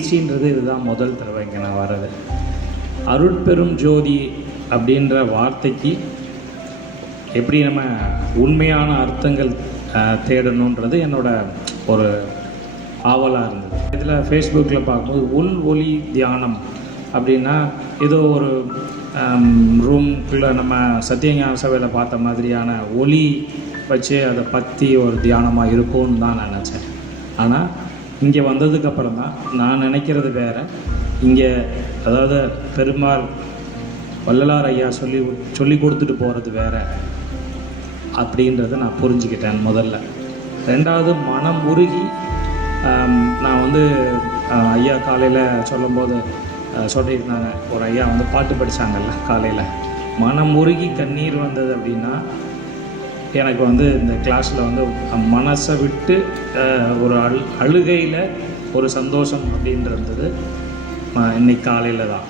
நிகழ்ச்சின்றது இதுதான் முதல் தடவை இங்கே நான் வர்றது. அருட்பெரும் ஜோதி அப்படின்ற வார்த்தைக்கு எப்படி நம்ம உண்மையான அர்த்தங்கள் தேடணுன்றது என்னோட ஒரு ஆவலாக இருந்தது. இதில் ஃபேஸ்புக்கில் பார்க்கும்போது உள் ஒளி தியானம் அப்படின்னா ஏதோ ஒரு ரூம்குள்ளே நம்ம சத்தியஞான சபையில் பார்த்த மாதிரியான ஒளி வச்சு அதை பற்றி ஒரு தியானமாக இருக்கும்னு தான் நான் நினச்சேன். ஆனால் இங்கே வந்ததுக்கப்புறம் தான் நான் நினைக்கிறது வேறு. இங்கே அதாவது பெருமாள் வள்ளலார் ஐயா சொல்லி கொடுத்துட்டு போகிறது வேறு அப்படின்றத நான் புரிஞ்சுக்கிட்டேன் முதல்ல. ரெண்டாவது, மனம் உருகி நான் ஐயா காலையில் சொல்லும்போது சொல்லியிருந்தாங்க, ஒரு ஐயா பாட்டு படித்தாங்கல்ல காலையில், மனம் உருகி கண்ணீர் வந்தது அப்படின்னா எனக்கு இந்த கிளாஸில் மனசை விட்டு ஒரு அழுகையில் ஒரு சந்தோஷம் அப்படின்றது இன்னைக்கு காலையில் தான்.